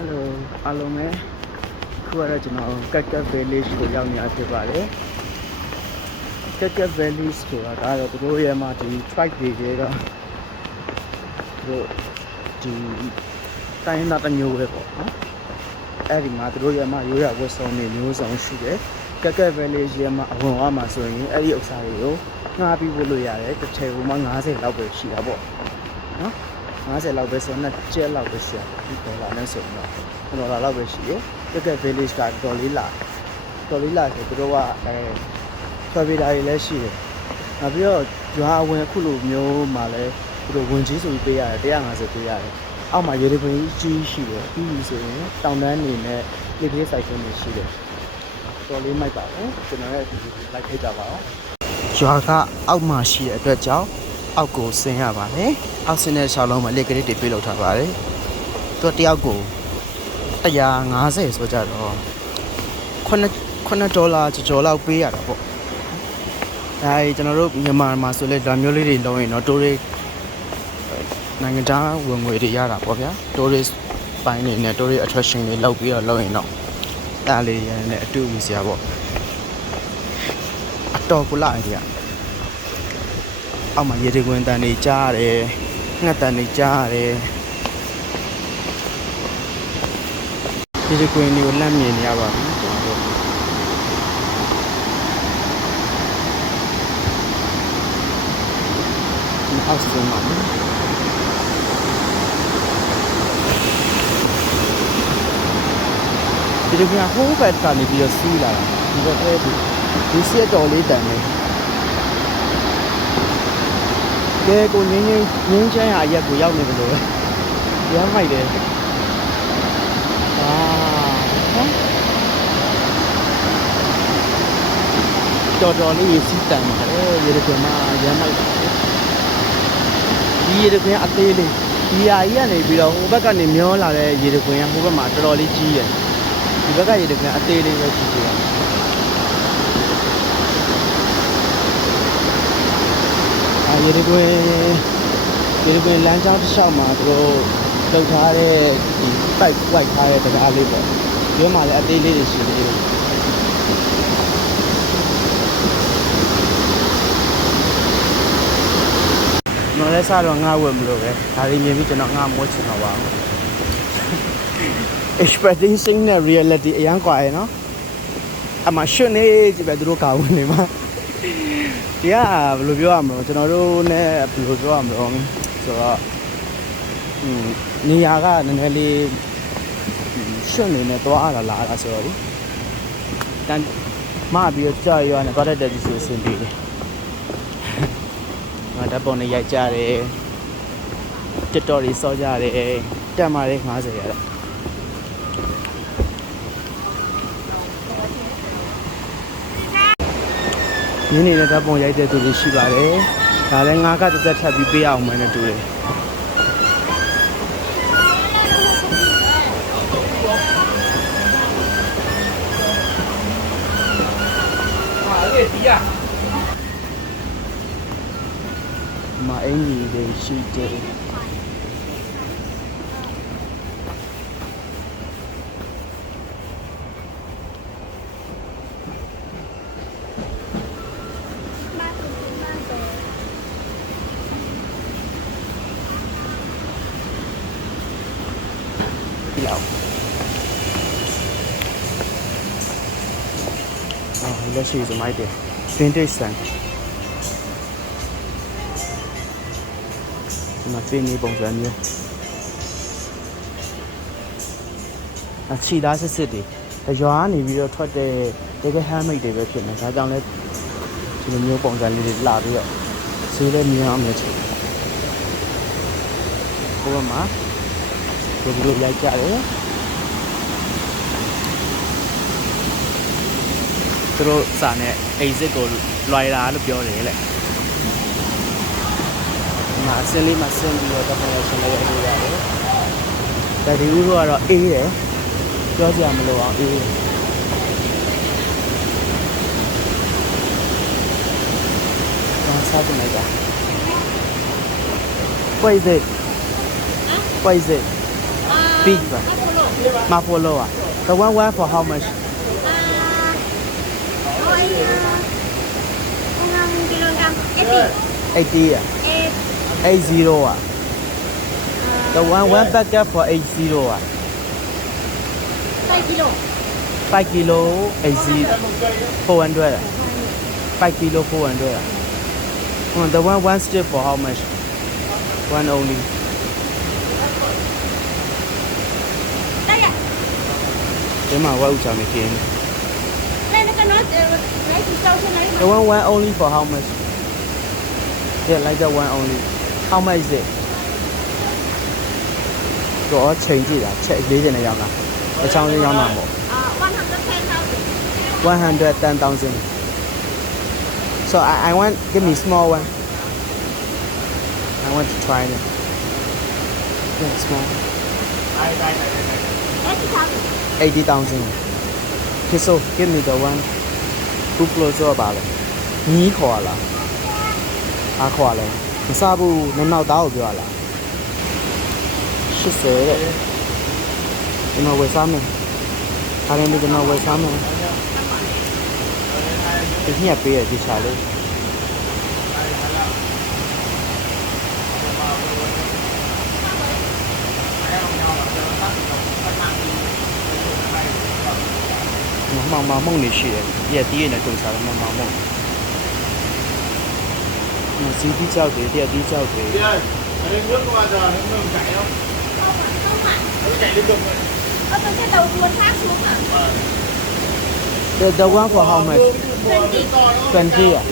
Hello အားလုံးပဲခုကတော့ကျွန်တော် Kakak Village ကိုရောက်နေရဖြစ်ပါတယ် Kakak Village ဆိုတာကတော့သူတို့ရဲ့မှာဒီ tribe တွေကတော့သူတို့ဒီတိုင်းနာတစ်မျိုးပဲပေါ့နော်အဲ့ဒီမှာသူတို့ရဲ့မှာရိုးရာဝတ်စုံတွေမျိုးစုံရှိတယ် Kakak Village ရဲ့မှာအဝင်ဝါမှာဆိုရင်အဲ့ဒီဥစ္စာတွေကိုငှားပြီးဖို့လို့ရတယ်တစ်ထည်ကိုမှ90လောက်ပဲရှိတာပေါ့နော်50လောက်ပဲဆိုတော့2ကျက်လောက်ပဲရှိတယ်ဒီဒေါ်လာနဲ့ဆိုတော့ဒေါ်လာလောက်ပဲရှိတယ် Kakak Village ကတော်လေးလာဆိုသူတို့ကဆွဲပေးတာတွေလည်းရှိတယ်နောက်ပြီးတော့ရွာဝင်အခုလိုမျိုးမှာလည်းသူတို့ဝင်ကြီးဆိုပြီးပေးရတယ်150ပေးရတယ်အောက်မှာရေတခွင်ကြီးရှိတယ်ပြီးဆိုရင်တောင်တန်းနေနဲ့လေပြေးဆိုင်ခွန်းတွေရှိတယ်တော်လေးမိုက်ပါဘူးကျွန်တော်ရဲ့ဒီလိုက်ခဲ့ကြပါအောင်ရွာကအောက်မှာရှိတဲ့အတွက်ကြောင့်အောက်ကိုဆင်းရပါတယ်အောက်ဆင်းတဲ့6လုံးမှာလေကလေးတွေပြေးလောက်ထားပါတယ်သူတယောက်ကို150ဆိုကြတော့9ဒေါ်လာကျော်လောက်ပေးရတာပေါ့ဒါကျွန်တော်တို့မြန်မာမှာဆိုလဲဒါမျိုးလေးတွေလုံးရင်တော့ tourist နိုင်ငံခြားဝင်ငွေတွေရတာပေါ့ဗျာ tourist ပိုင်းနေနဲ့ tourist attraction တွေလောက်ပြီးတော့လုံးရင်တော့အဲ့လေးရနဲ့အတူယူစရာပေါ့အတော်ကလာအိုင်ဒီအောက်မှာရေတခွင်တန်တွေကြားရတယ်ငှက်တန်တွေကြားရတယ်ရေတခွင်တွေကိုလက်မြင်နေရပါပြီကျွန်တော်တို့ဒီအောက်ဆုံးမှာဒီတခွင်ဟိုးဘက်ကနေပြီးတော့စီးလာတာဒီဘက်ထဲဒီစီးတော်လေးတန်နေကဲကိုငင်းချမ်းဟာရက်ကိုရောက်နေတယ်လို့ရမ်းမိုက်တယ်တော်လေးစီးတန်တယ်ရေတခွင်မှာရမ်းမိုက်ပါတယ်ဒီရေတခွင်အသေးလေးဒီဟာကြီးကနေပြီးတော့ဟိုဘက်ကနေမျောလာတဲ့ရေတခွင်ကဟိုဘက်မှာတော်တော်လေးကြီးတယ်ဒီဘက်ကရေတခွင်အသေးလေးပဲကြီးတယ်ရေတခွင်လမ်းကြောင်းတစ်လျှောက်မှာသူတို့လောက်ထားတဲ့ဒီ pipe white ထားတဲ့တရားလေးပေါ့ဒီမှာလည်းအသေးလေးတွေရှိသေးတယ်နော်လဲစားတော့ငါဝယ်မလို့ပဲဒါတွေမြင်ပြီးကျွန်တော်ငါမိုးချင်တော့ပါဘူး expectation နဲ့ reality အရန်ကွာရယ်နော်အမှရှွနေကြည့်ပဲသူတို့ကောင်းနေမှာဒီကဘယ်လိုပြောရမလဲကျွန်တော်တို့ ਨੇ ဘယ်လိုပြောရမလဲဆိုတော့နေရာကနည်းနည်းလေးရှွနေနဲ့သွားလာတာဆိုတော့ဒီတန်မပြီးတော့ကြောက်ရွာနဲ့သွားတတ်တဲ့ဒီဆိုအဆင်ပြေတယ်ငါဓာတ်ပုံနဲ့ရိုက်ကြတယ်တက်တော်တွေစောကြတယ်တက်မာလေး90ရတယ်ရင်းနေတဲ့ဓာတ်ပုံရိုက်တဲ့သူတွေရှိပါတယ်ဒါလည်းငါကတက်ထပ်ပြီးပေးအောင်မယ်နဲ့တူတယ်မအင်ကြီးတွေရှိတယ်လက်ရှိစမိုက်တယ် vintage stand ဒီမှာတင်းနေပုံစံမျိုးချီသားစစ်တွေရွာကနေပြီးတော့ထွက်တဲ့တကယ် handmade တွေပဲဖြစ်နေဒါကြောင့်လဲဒီလိုမျိုးပုံစံလေးတွေလာပြီးတော့ဈေးလည်းမြင်အောင်မယ်ချင်ဘုရားမှာဒီလိုရိုက်ကြတယ်သူတို့စာနဲ့အိမ်စစ်ကိုလွှိုင်လာလို့ပြောတယ်လေမအစင်းလေးမဆင်းပြီးတော့တော့ဆင်းလိုက်ရလို့ရတယ်ဒါဒီဦးတို့ကတော့အေးတယ်ပြောကြမလို့အောင်အေးတော့စားကြလိုက်တာ What is it? Big one. Marfolo. The one for how much? Rồi 1 kg 80. 80. The one packet for 80. 2 kg 5 kilo 80. 400. 5 kilo 400. The one strip for how much? One only. Đây ạ. Thế mà qua chào này kia. Đây nó có nói lấy từ sâu xuống lấy mà. The one only for how much? Yeah, like the one only. How much is it? Có change gì à? Chạy lý gì này nhau nào? Ở trong này nhau nào một? 110,000. 110,000. So I want give me small one. I want to try it. Yeah, small. 80,000. 80,000. Okay, so give me the one. Good flow 做吧了。你ขอ啦。啊ขอ了。မစားဘူးနောက်သားကိုပြောရလား80တဲ့ကျွန်တော်ဝယ်စားမယ်အားလုံးကျွန်တော်ဝယ်စားမယ်ဒီညပေးရဒီချာလေးမောင်မောင်နေရှိတယ်ဒီကတီးရနေတုံစားတယ်မောင်မောင်စီတီကြောက်တယ်တဲ့တီးကြောက်တယ် Nước qua giờ nó chạy không? Không ạ. Nó chạy liên tục rồi. Ở bên cái đầu nguồn khác xuống ạ. The one for how much? 20. 20 à?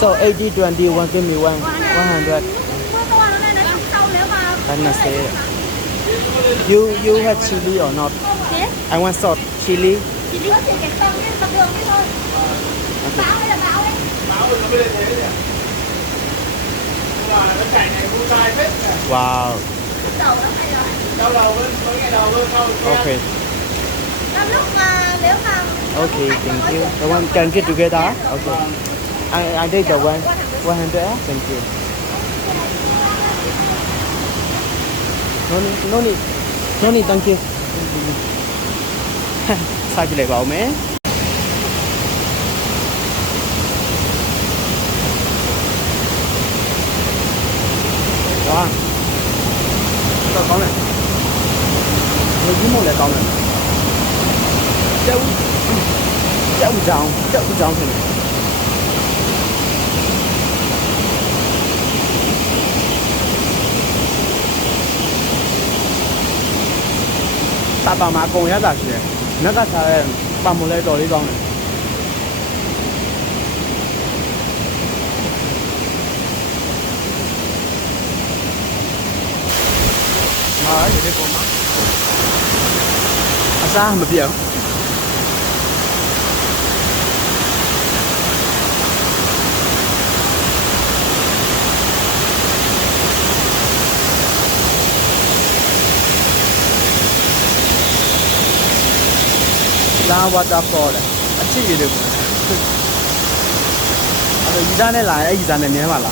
So 80, 20, one give me one 100. Mưa to nó lên nó xuống sâu nếu mà. Anh là xe. You have chili or not? Thế? I want salt chili. Chỉ đi có thể cái tông cái tông đường cái thôi. Báo đây là báo đấy. Báo rồi nó mới lên thế nhỉ? Mà nó chạy này vui tai phết nhỉ? Wow. Đầu nó hay rồi. Đau đầu hơn, mấy ngày đầu hơn sau rồi. Okay. Trong lúc mà nếu mà Okay, thank you. The one can get together. Okay. I take the one 100. Thank you. No need. Thank you. Sao chị lại bảo mẹ? Đó. Sao con này? Người dưới một lại con này. Cháu tròn thế này. Ta bà má cùng hết rồi. Nó có thể bà một lấy đồ đi con này. Rồi, để cô má. À sao mà biểu? Là waterfall đấy. Anh chị gì được không? À, ý ra này lại, ý ra này nhé mà là.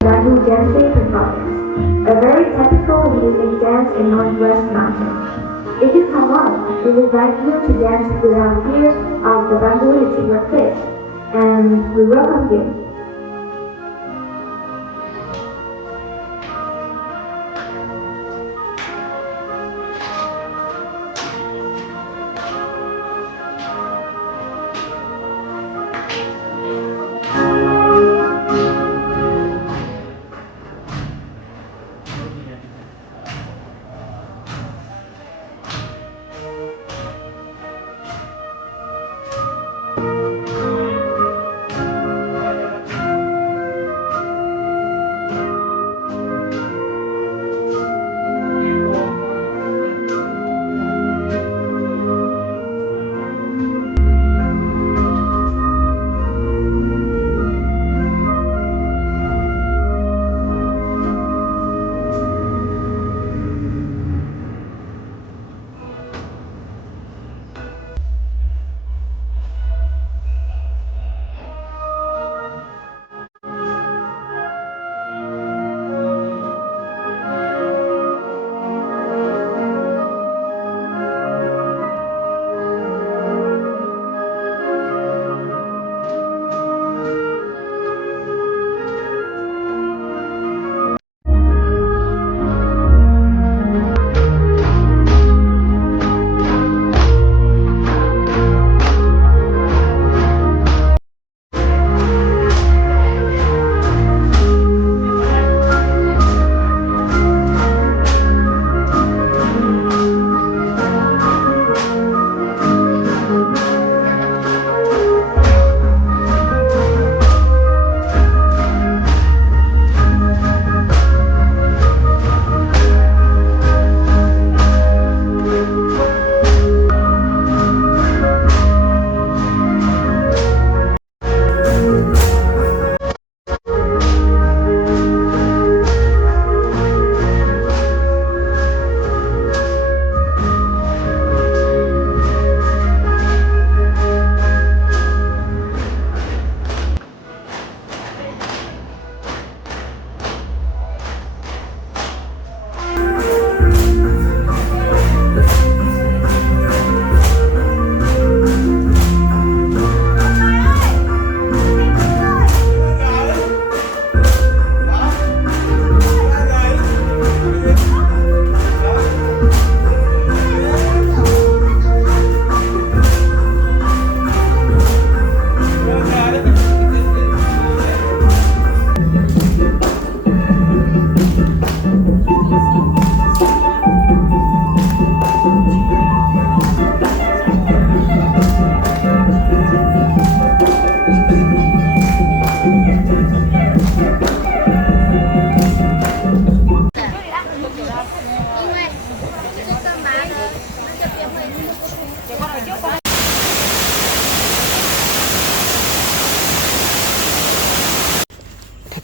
Bantu dancing performance, a very typical music dance in Northwest Mountain. If you come up, we invite you to dance without fear of the bamboo hitting your feet, and we welcome you.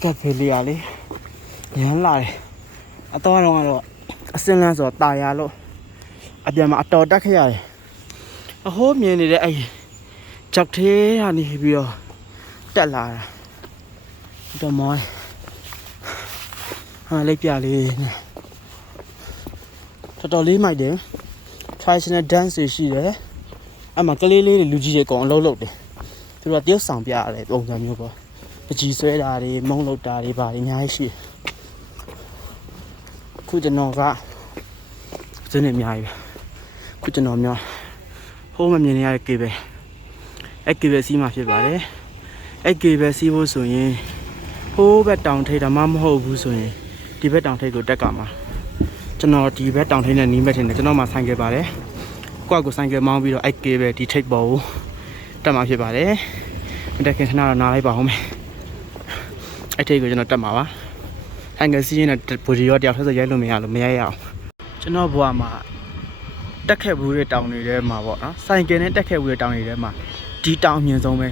ကက်ဖေးလေးရလေရမ်းလာတယ်အတော့ကတော့အစင်းလန်းဆိုတော့တာယာလို့အပြန်မှာအတော်တက်ခဲ့ရတယ်အဟိုးမြင်နေတဲ့အဲ့ကြောက်သေးဟာနေပြီးတော့တက်လာတာတော့မောဟာလိုက်ပြလေးတော်တော်လေးမိုက်တယ် traditional dance ရှိတယ်အဲ့မှာကလေးလေးတွေလူကြီးတွေအကုန်အလုပ်လုပ်တယ်သူတို့ကတရုတ်ဆောင်ပြရတယ်ပုံစံမျိုးပေါ့ပကြီးဆွဲတာတွေမုံလုပ်တာတွေပါအများကြီးရှိတယ်ခုကျွန်တော်ကစနေအများကြီးပဲခုကျွန်တော်များဟိုးမမြင်ရတဲ့ကေပဲအဲ့ကေပဲစီးမှဖြစ်ပါတယ်အဲ့ကေပဲစီးဖို့ဆိုရင်ဟိုးဘက်တောင်ထိပ်ဒါမှမဟုတ်ဘူးဆိုရင်ဒီဘက်တောင်ထိပ်ကိုတက်ကမှာကျွန်တော်ဒီဘက်တောင်ထိပ်နဲ့နီးမဲ့ထင်တယ်ကျွန်တော်မှဆိုင်ခဲ့ပါတယ်ကိုယ့်ကိုဆိုင်ကယ်မောင်းပြီးတော့အဲ့ကေပဲဒီထိပ်ပေါ်ကိုတက်မှာဖြစ်ပါတယ်မတက်ခင်ခဏတော့နားလိုက်ပါဦးမယ်အဲ့ထိပ်ကိုကျွန်တော်တက်မှာပါဆိုင်ကယ်စီးရင်လည်းဘူဒီရောတယောက်ဆက်ဆက်ရိုက်လို့မရလို့မရိုက်ရအောင်ကျွန်တော်ဘွားမှာတက်ခဲ့ဘူးတဲ့တောင်တွေထဲမှာပေါ့နော်ဆိုင်ကယ်နဲ့တက်ခဲ့ဘူးတဲ့တောင်တွေထဲမှာဒီတောင်အမြင့်ဆုံးပဲ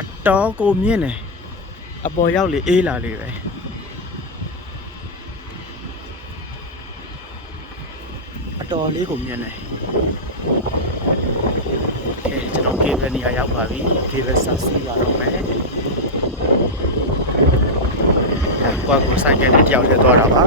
အတော်ကိုမြင့်တယ်အပေါ်ရောက်လေအေးလာလေပဲအတော်လေးကိုမြင်တယ်ကဲကျွန်တော်ကေဘယ်နေရာရောက်ပါပြီကေဘယ်ဆက်စီးပါတော့မယ်ကွာကိုဆိုင်ကယ်နဲ့တယောက်တည်းသွားတာပါ